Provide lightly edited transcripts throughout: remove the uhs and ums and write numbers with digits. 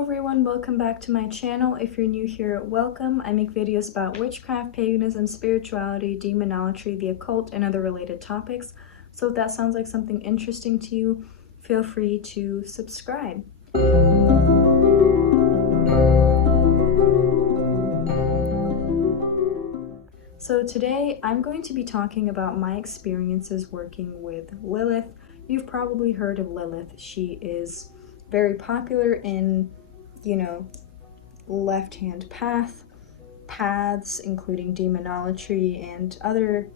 Hello everyone, welcome back to my channel. If you're new here, welcome. I make videos about witchcraft, paganism, spirituality, demonolatry, the occult, and other related topics. So if that sounds like something interesting to you, feel free to subscribe. So today I'm going to be talking about my experiences working with Lilith. You've probably heard of Lilith. She is very popular in, left-hand paths, including demonolatry and other,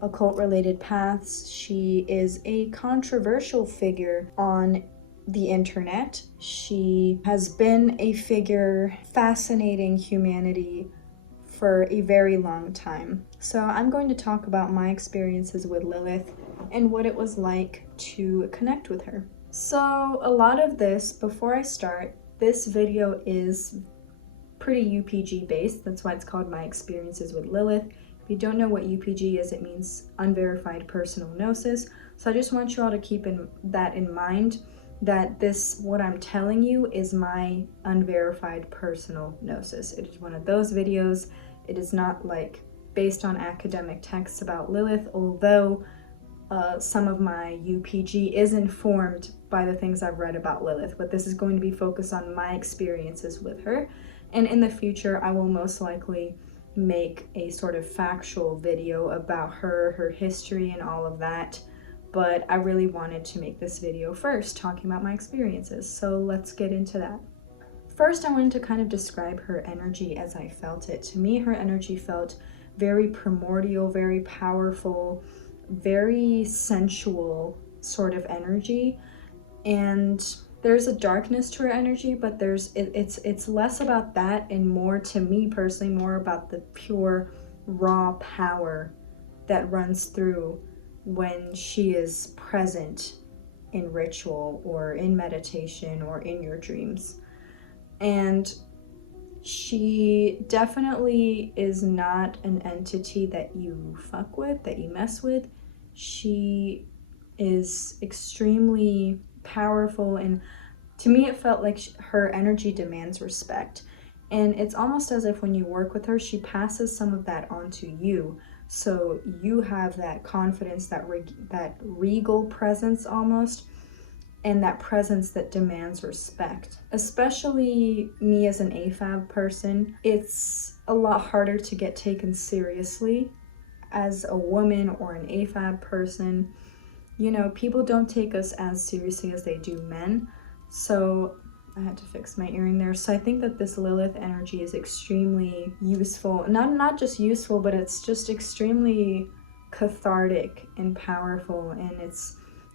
occult-related paths. She is a controversial figure on the internet. She has been a figure fascinating humanity for a very long time. So I'm going to talk about my experiences with Lilith and what it was like to connect with her. So a lot of this, before I start, this video is pretty UPG based. That's why it's called My Experiences with Lilith. If you don't know what UPG is, it means unverified personal gnosis. So I just want you all to keep that in mind, that what I'm telling you is my unverified personal gnosis. It is one of those videos. It is not like based on academic texts about Lilith, although some of my UPG is informed by the things I've read about Lilith, but this is going to be focused on my experiences with her. And in the future, I will most likely make a sort of factual video about her history and all of that. But I really wanted to make this video first, talking about my experiences. So let's get into that. First, I wanted to kind of describe her energy as I felt it. To me, her energy felt very primordial, very powerful, very sensual sort of energy. And there's a darkness to her energy, but it's less about that and more, to me personally, more about the pure raw power that runs through when she is present in ritual or in meditation or in your dreams. And she definitely is not an entity that you fuck with, that you mess with. She is extremely powerful, and to me it felt like her energy demands respect. And it's almost as if when you work with her, she passes some of that onto you. So you have that confidence, that regal presence almost, and that presence that demands respect. Especially me as an AFAB person, it's a lot harder to get taken seriously as a woman or an AFAB person. People don't take us as seriously as they do men. So I had to fix my earring there. So I think that this Lilith energy is extremely useful. Not just useful, but it's just extremely cathartic and powerful, and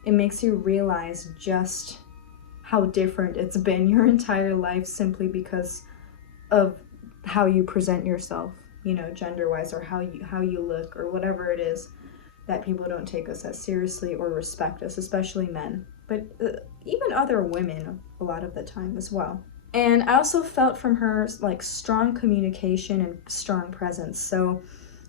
it makes you realize just how different it's been your entire life simply because of how you present yourself, gender-wise, or how you look, or whatever it is, that people don't take us as seriously or respect us, especially men, but even other women a lot of the time as well. And I also felt from her like strong communication and strong presence. So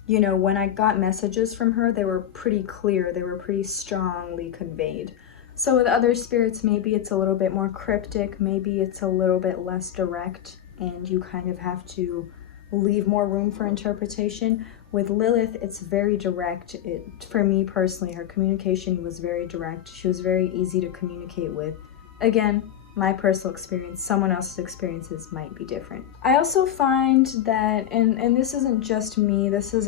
when I got messages from her, they were pretty clear, they were pretty strongly conveyed. So with other spirits, maybe it's a little bit more cryptic, maybe it's a little bit less direct, and you kind of have to leave more room for interpretation. With Lilith, it's very direct. For me personally, her communication was very direct. She was very easy to communicate with. Again, my personal experience, someone else's experiences might be different. I also find that, and this isn't just me, this is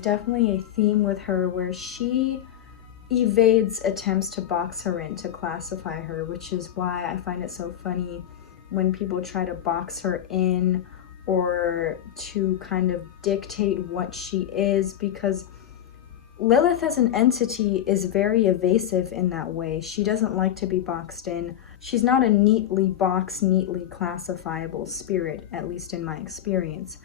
definitely a theme with her, where she evades attempts to box her in, to classify her, which is why I find it so funny when people try to box her in or to kind of dictate what she is, because Lilith as an entity is very evasive in that way. She doesn't like to be boxed in. She's not a neatly boxed, neatly classifiable spirit, at least in my experience.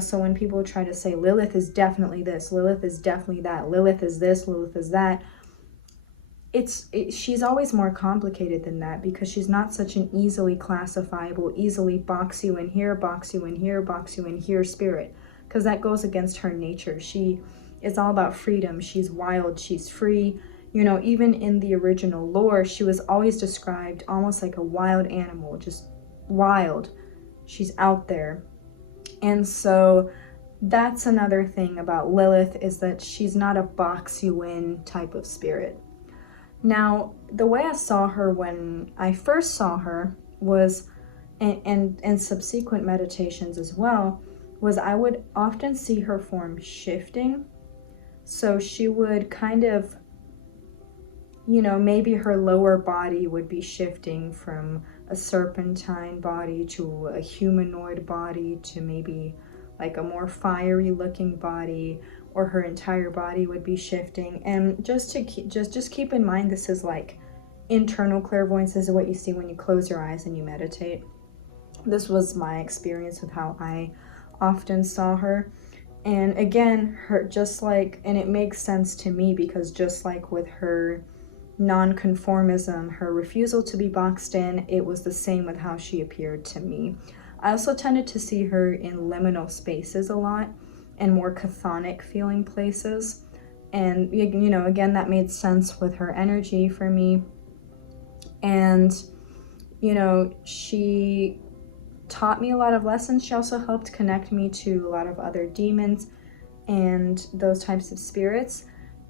So when people try to say Lilith is definitely this, Lilith is definitely that, Lilith is this, Lilith is that, she's always more complicated than that, because she's not such an easily classifiable, easily box you in here, box you in here, box you in here spirit, because that goes against her nature. She is all about freedom. She's wild, she's free. Even in the original lore, she was always described almost like a wild animal, just wild. She's out there. And so that's another thing about Lilith, is that she's not a box you in type of spirit. Now, the way I saw her when I first saw her was, and subsequent meditations as well, was I would often see her form shifting. So she would kind of, you know, maybe her lower body would be shifting from a serpentine body to a humanoid body to maybe like a more fiery looking body, or her entire body would be shifting. And just keep in mind, this is like internal clairvoyance. This is what you see when you close your eyes and you meditate. This was my experience with how I often saw her. And again, her just like, and it makes sense to me, because just like with her nonconformism, her refusal to be boxed in, it was the same with how she appeared to me. I also tended to see her in liminal spaces a lot, and more chthonic feeling places. And, you know, again, that made sense with her energy for me. And, you know, she taught me a lot of lessons. She also helped connect me to a lot of other demons and those types of spirits.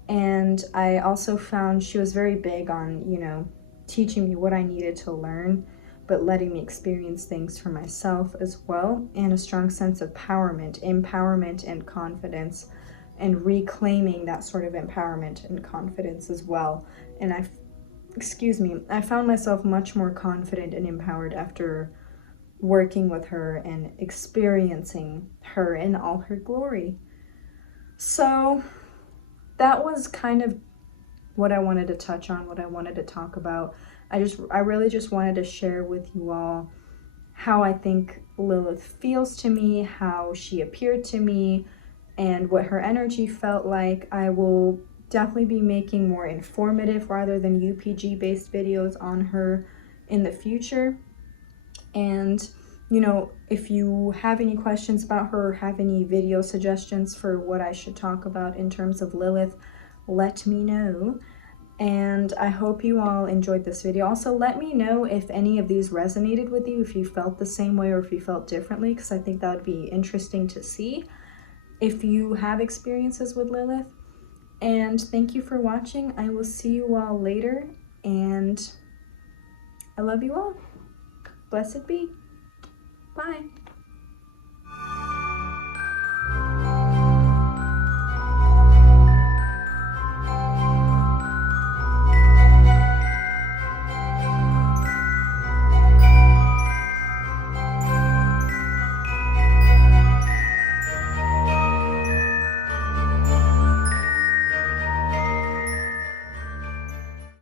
And I also found she was very big on, you know, teaching me what I needed to learn, but letting me experience things for myself as well, and a strong sense of empowerment and confidence, and reclaiming that sort of empowerment and confidence as well. And I found myself much more confident and empowered after working with her and experiencing her in all her glory. So that was kind of what I wanted to touch on, what I wanted to talk about. I really just wanted to share with you all how I think Lilith feels to me, how she appeared to me, and what her energy felt like. I will definitely be making more informative rather than UPG based videos on her in the future. And, you know, if you have any questions about her or have any video suggestions for what I should talk about in terms of Lilith, let me know. And I hope you all enjoyed this video. Also, let me know if any of these resonated with you, if you felt the same way or if you felt differently, because I think that would be interesting to see if you have experiences with Lilith. And thank you for watching. I will see you all later, and I love you all. Blessed be. Bye.